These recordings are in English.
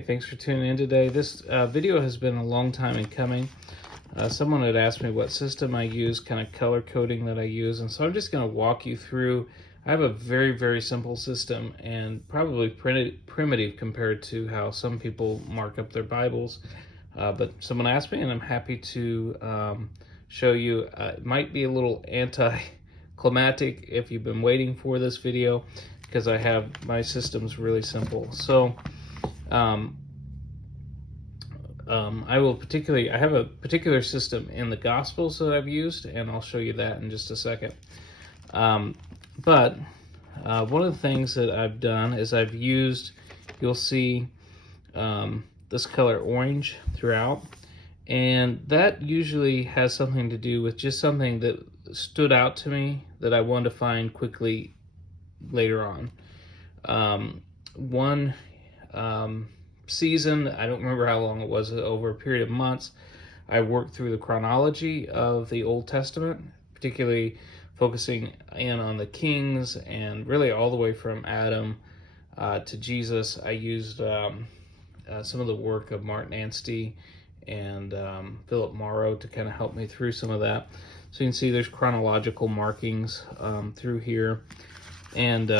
Hey, thanks for tuning in today. This video has been a long time in coming. Someone had asked me what system I use, kind of color coding that I use, and so I'm just going to walk you through. I have a very, very simple system and probably primitive compared to how some people mark up their Bibles. But someone asked me, and I'm happy to show you. It might be a little anticlimactic if you've been waiting for this video, because my system's really simple. So I have a particular system in the Gospels that I've used, and I'll show you that in just a second. But one of the things that I've done is I've used, you'll see this color orange throughout, and that usually has something to do with just something that stood out to me that I wanted to find quickly later on. One season, I don't remember how long it was, over a period of months, I worked through the chronology of the Old Testament, particularly focusing in on the kings, and really all the way from Adam to Jesus. I used some of the work of Martin Anstey and Philip Morrow to kind of help me through some of that. So you can see there's chronological markings through here. And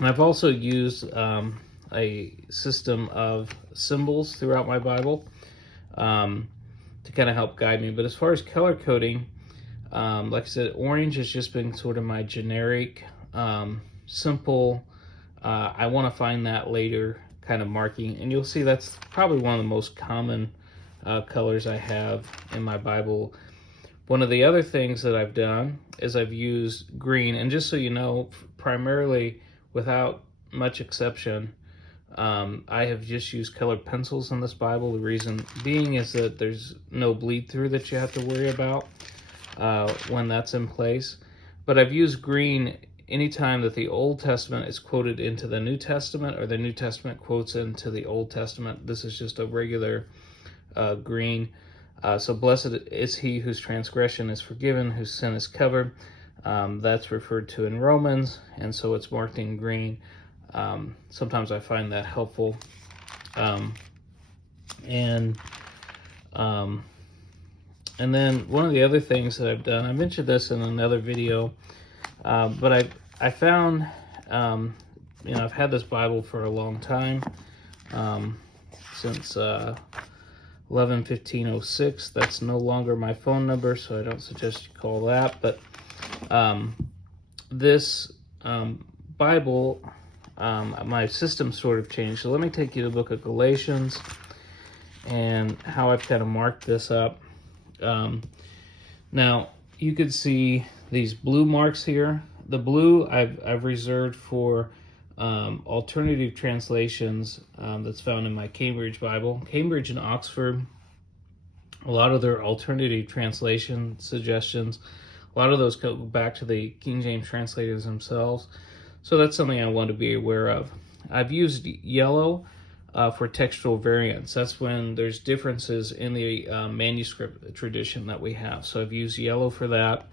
I've also used a system of symbols throughout my Bible to kind of help guide me. But as far as color coding, like I said, orange has just been sort of my generic, simple, I want to find that later kind of marking. And you'll see that's probably one of the most common colors I have in my Bible. One of the other things that I've done is I've used green, and just so you know, primarily without much exception, I have just used colored pencils in this Bible. The reason being is that there's no bleed through that you have to worry about when that's in place. But I've used green anytime that the Old Testament is quoted into the New Testament, or the New Testament quotes into the Old Testament. This is just a regular green. So blessed is he whose transgression is forgiven, whose sin is covered. That's referred to in Romans, and so it's marked in green. Sometimes I find that helpful. And then one of the other things that I've done, I mentioned this in another video, but I found, I've had this Bible for a long time, since 11/15/06. That's no longer my phone number, so I don't suggest you call that. But this Bible, my system sort of changed. So let me take you to the book of Galatians and how I've kind of marked this up. Now you could see these blue marks here. The blue I've reserved for alternative translations that's found in my Cambridge Bible. Cambridge and Oxford, a lot of their alternative translation suggestions, a lot of those go back to the King James translators themselves. So that's something I want to be aware of. I've used yellow for textual variants. That's when there's differences in the manuscript tradition that we have. So I've used yellow for that.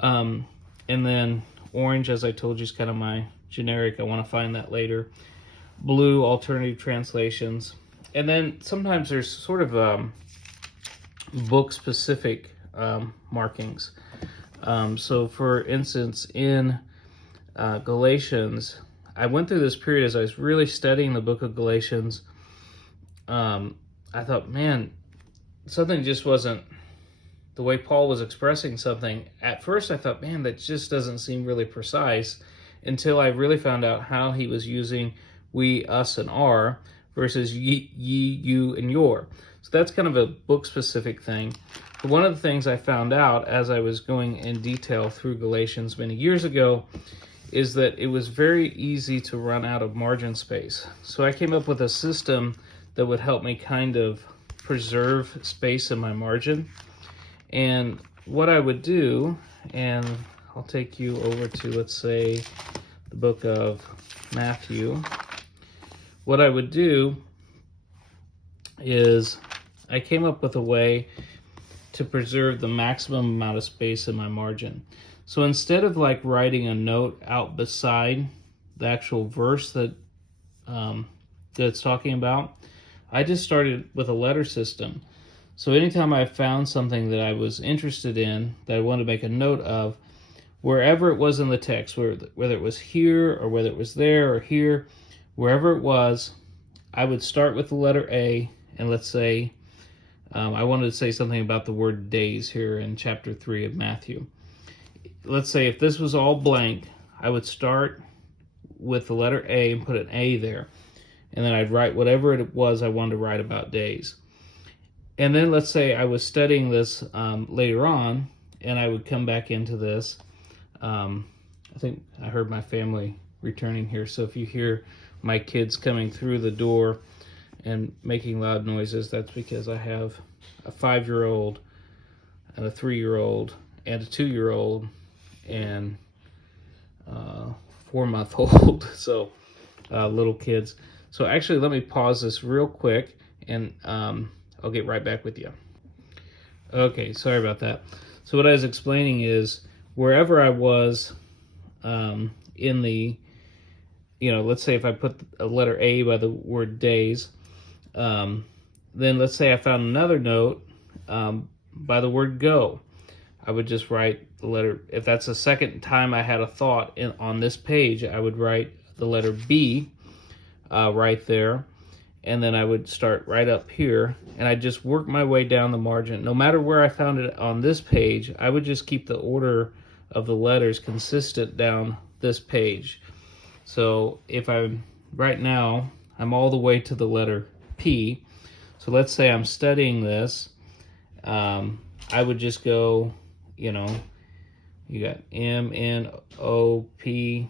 And then orange, as I told you, is kind of my generic. I want to find that later. Blue, alternative translations. And then sometimes there's sort of book-specific markings. So for instance, in Galatians, I went through this period as I was really studying the book of Galatians. I thought, man, something just wasn't the way Paul was expressing something. At first I thought, man, that just doesn't seem really precise, until I really found out how he was using we, us, and our versus ye, you, and your. So that's kind of a book-specific thing. But one of the things I found out as I was going in detail through Galatians many years ago is that it was very easy to run out of margin space. So I came up with a system that would help me kind of preserve space in my margin. And what I would do, and I'll take you over to, let's say, the book of Matthew. What I would do is I came up with a way to preserve the maximum amount of space in my margin. So instead of like writing a note out beside the actual verse that that it's talking about, I just started with a letter system. So anytime I found something that I was interested in, that I wanted to make a note of, wherever it was in the text, whether it was here or whether it was there or here, wherever it was, I would start with the letter A, and let's say I wanted to say something about the word days here in chapter 3 of Matthew. Let's say if this was all blank, I would start with the letter A and put an A there. And then I'd write whatever it was I wanted to write about days. And then let's say I was studying this later on, and I would come back into this. I think I heard my family returning here, so if you hear my kids coming through the door and making loud noises, that's because I have a 5-year-old and a 3-year-old and a 2-year-old and 4-month-old, so little kids. So actually, let me pause this real quick, and I'll get right back with you. Okay, sorry about that. So what I was explaining is, wherever I was in the, let's say if I put a letter A by the word days, then let's say I found another note by the word go. I would just write the letter, if that's the second time I had a thought on this page, I would write the letter B right there, and then I would start right up here, and I'd just work my way down the margin. No matter where I found it on this page, I would just keep the order of the letters consistent down this page. So if right now, I'm all the way to the letter P. So let's say I'm studying this, I would just go, you got M, N, O, P,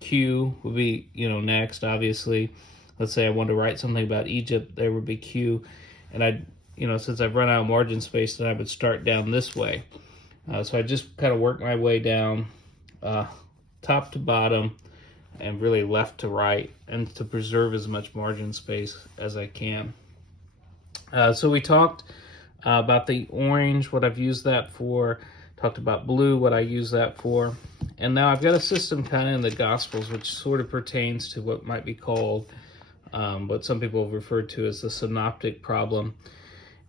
Q would be, next, obviously. Let's say I wanted to write something about Egypt, there would be Q. And I'd, since I've run out of margin space, then I would start down this way. So I just kind of work my way down top to bottom and really left to right, and to preserve as much margin space as I can. So we talked about the orange, what I've used that for, talked about blue, what I use that for. And now I've got a system kind of in the Gospels which sort of pertains to what might be called, what some people have referred to as the synoptic problem.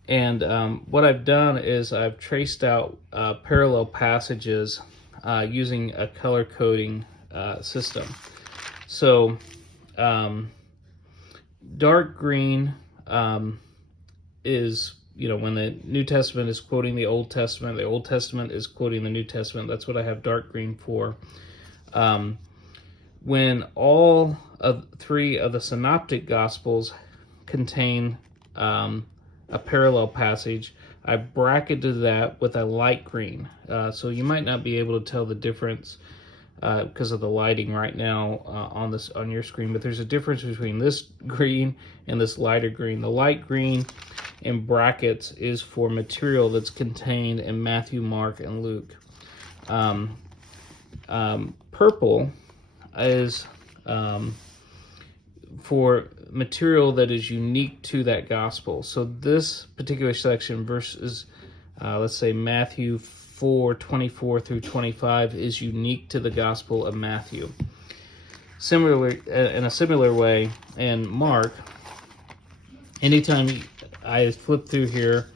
And what I've done is I've traced out parallel passages using a color coding system. So dark green is, when the New Testament is quoting the Old Testament is quoting the New Testament. That's what I have dark green for. When all of 3 of the synoptic Gospels contain a parallel passage, I bracketed that with a light green. So you might not be able to tell the difference because of the lighting right now on your screen, but there's a difference between this green and this lighter green. The light green in brackets is for material that's contained in Matthew, Mark, and Luke. Purple is for material that is unique to that gospel. So this particular section, verses, let's say Matthew 4:24 through 25, is unique to the Gospel of Matthew. Similarly, in a similar way, in Mark, anytime I flip through here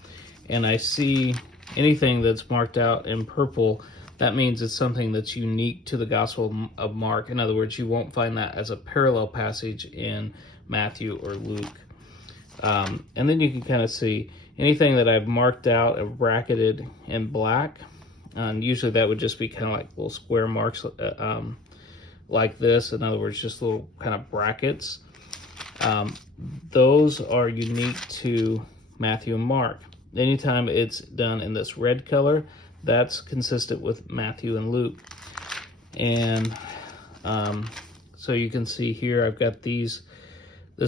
and I see anything that's marked out in purple, that means it's something that's unique to the Gospel of Mark. In other words, you won't find that as a parallel passage in Matthew or Luke. And then you can kind of see anything that I've marked out and bracketed in black. And usually that would just be kind of like little square marks like this. In other words, just little kind of brackets. Those are unique to Matthew and Mark. Anytime it's done in this red color, that's consistent with Matthew and Luke. And so you can see here I've got this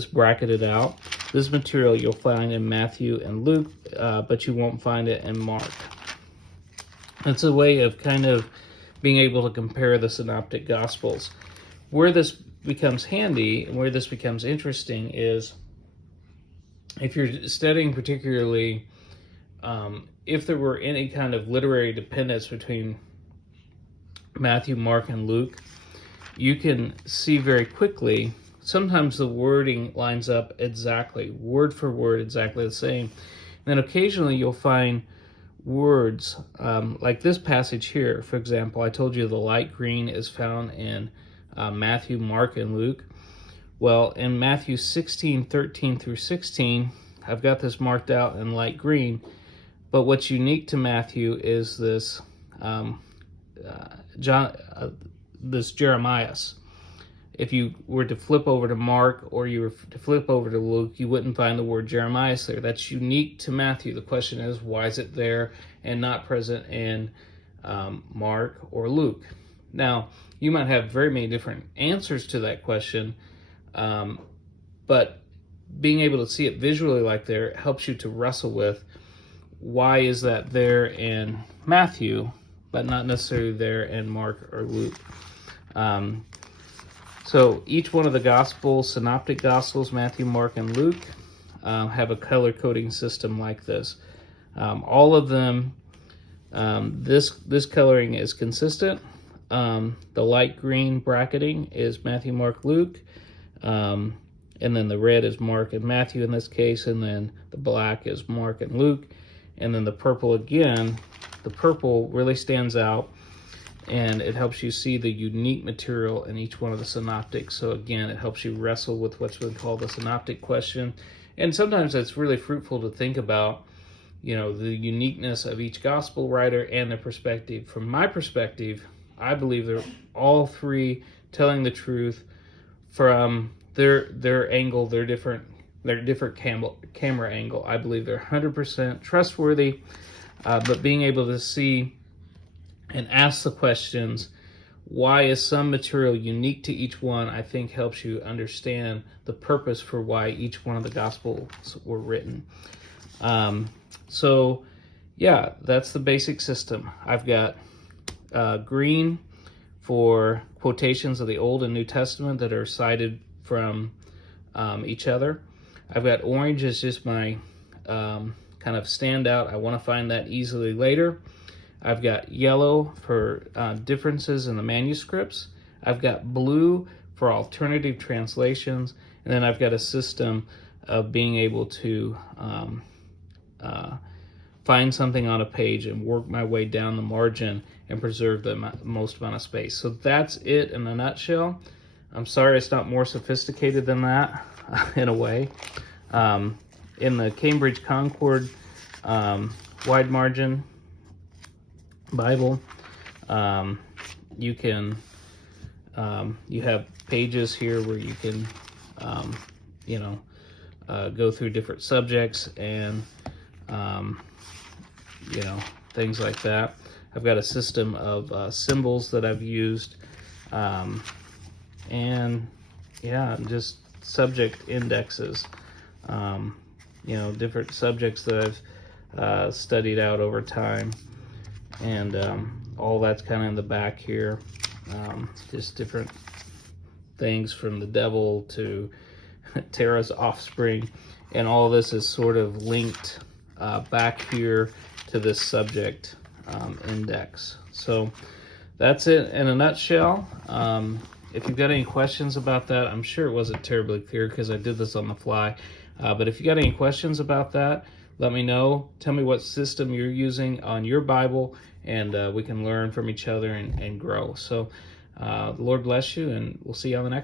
bracketed out. This material you'll find in Matthew and Luke, but you won't find it in Mark. It's a way of kind of being able to compare the synoptic gospels. Where this becomes handy and where this becomes interesting is if you're studying particularly if there were any kind of literary dependence between Matthew, Mark, and Luke, you can see very quickly. sometimes the wording lines up exactly, word for word, exactly the same. And then occasionally you'll find words like this passage here. For example, I told you the light green is found in Matthew, Mark, and Luke. Well, in Matthew 16:13 through 16, I've got this marked out in light green. But what's unique to Matthew is this this Jeremias. If you were to flip over to Mark or you were to flip over to Luke, you wouldn't find the word Jeremias there. That's unique to Matthew. The question is, why is it there and not present in Mark or Luke? Now, you might have very many different answers to that question, but being able to see it visually like there helps you to wrestle with, why is that there in Matthew, but not necessarily there in Mark or Luke? So each one of the Gospels, synoptic Gospels, Matthew, Mark, and Luke, have a color coding system like this. All of them, this coloring is consistent. The light green bracketing is Matthew, Mark, Luke, and then the red is Mark and Matthew in this case, and then the black is Mark and Luke, and then the purple again. The purple really stands out, and it helps you see the unique material in each one of the synoptics. So again, it helps you wrestle with what's been called the synoptic question. And sometimes it's really fruitful to think about, the uniqueness of each gospel writer and their perspective. From my perspective, I believe they're all three telling the truth from their angle, their different camera angle. I believe they're 100% trustworthy, but being able to see and ask the questions, why is some material unique to each one, I think helps you understand the purpose for why each one of the Gospels were written. So yeah, that's the basic system. I've got green for quotations of the Old and New Testament that are cited from each other. I've got orange as just my kind of standout. I want to find that easily later. I've got yellow for differences in the manuscripts. I've got blue for alternative translations. And then I've got a system of being able to find something on a page and work my way down the margin and preserve the most amount of space. So that's it in a nutshell. I'm sorry it's not more sophisticated than that in a way. In the Cambridge Concord wide margin Bible, you can you have pages here where you can go through different subjects and things like that. I've got a system of symbols that I've used, and just subject indexes, different subjects that I've studied out over time. And all that's kind of in the back here, just different things from the devil to Terah's offspring, and all this is sort of linked back here to this subject index. So that's it in a nutshell. If you've got any questions about that, I'm sure it wasn't terribly clear because I did this on the fly, but if you got any questions about that, let me know. Tell me what system you're using on your Bible, and we can learn from each other and grow. So the Lord bless you, and we'll see you on the next